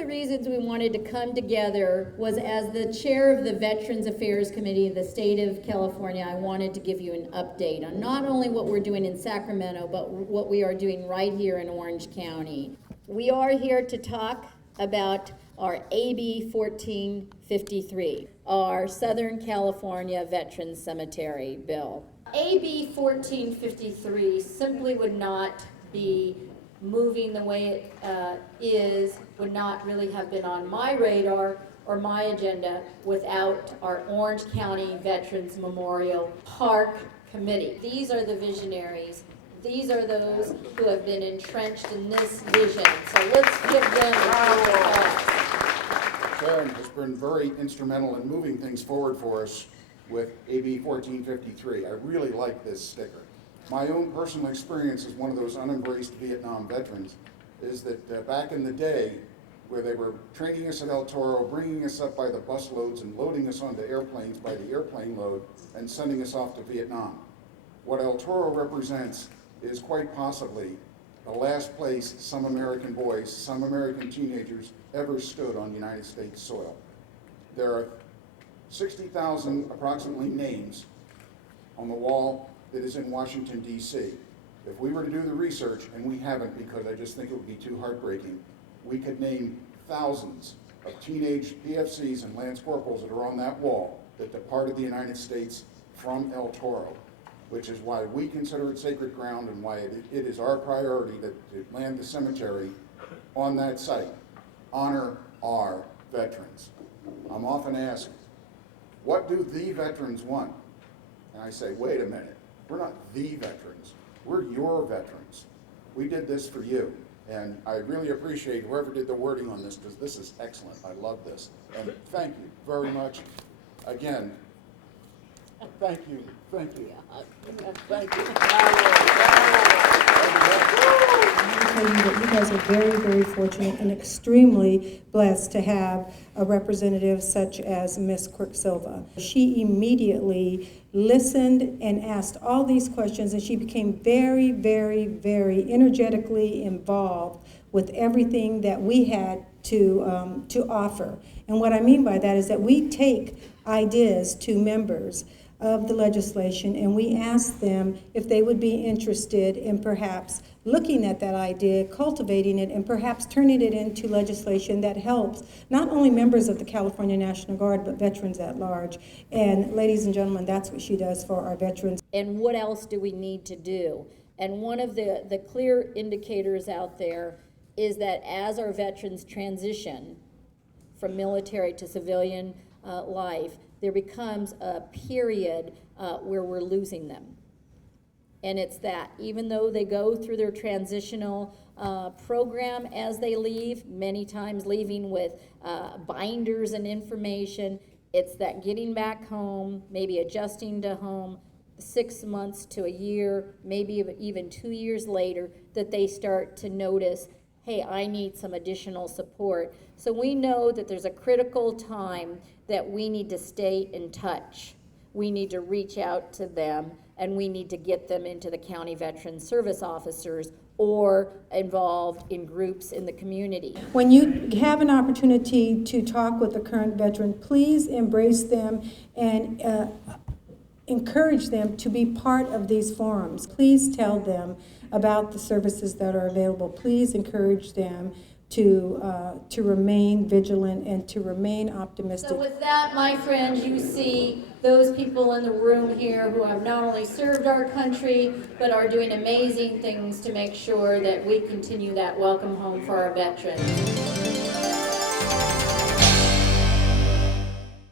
the reasons we wanted to come together was, as the chair of the Veterans Affairs Committee of the state of California, I wanted to give you an update on not only what we're doing in Sacramento, but what we are doing right here in Orange County. We are here to talk about our AB 1453, our Southern California Veterans Cemetery bill. AB 1453 simply would not be moving the way it is, would not really have been on my radar or my agenda without our Orange County Veterans Memorial Park Committee. These are the visionaries. These are those who have been entrenched in this vision. So let's give them applause. Sharon has been very instrumental in moving things forward for us with AB 1453. I really like this sticker. My own personal experience as one of those unembraced Vietnam veterans is that back in the day, where they were training us at El Toro, bringing us up by the bus loads and loading us onto airplanes by the airplane load and sending us off to Vietnam. What El Toro represents is quite possibly the last place some American boys, some American teenagers ever stood on United States soil. There are 60,000 approximately names on the wall that is in Washington, D.C. If we were to do the research, and we haven't because I just think it would be too heartbreaking, we could name thousands of teenage PFCs and Lance Corporals that are on that wall that departed the United States from El Toro, which is why we consider it sacred ground and why it is our priority to land the cemetery on that site. Honor our veterans. I'm often asked, what do the veterans want? And I say, wait a minute. We're not the veterans. We're your veterans. We did this for you. And I really appreciate whoever did the wording on this, because this is excellent. I love this. And thank you very much. Again, thank you. Thank you. Thank you. You guys are very, very fortunate and extremely blessed to have a representative such as Ms. Quirk-Silva. She immediately listened and asked all these questions, and she became very, very, very energetically involved with everything that we had to offer. And what I mean by that is that we take ideas to members of the legislation, and we ask them if they would be interested in perhaps looking at that idea, cultivating it, and perhaps turning it into legislation that helps not only members of the California National Guard, but veterans at large. And ladies and gentlemen, that's what she does for our veterans. And what else do we need to do? And one of the clear indicators out there is that as our veterans transition from military to civilian life, there becomes a period where we're losing them. And it's that, even though they go through their transitional program as they leave, many times leaving with binders and information, it's that getting back home, maybe adjusting to home, 6 months to a year, maybe even 2 years later, that they start to notice, hey, I need some additional support. So we know that there's a critical time that we need to stay in touch. We need to reach out to them, and we need to get them into the county veteran service officers or involved in groups in the community. When you have an opportunity to talk with a current veteran, please embrace them and encourage them to be part of these forums. Please tell them about the services that are available. Please encourage them to remain vigilant and to remain optimistic. So with that, my friends, you see those people in the room here who have not only served our country, but are doing amazing things to make sure that we continue that welcome home for our veterans.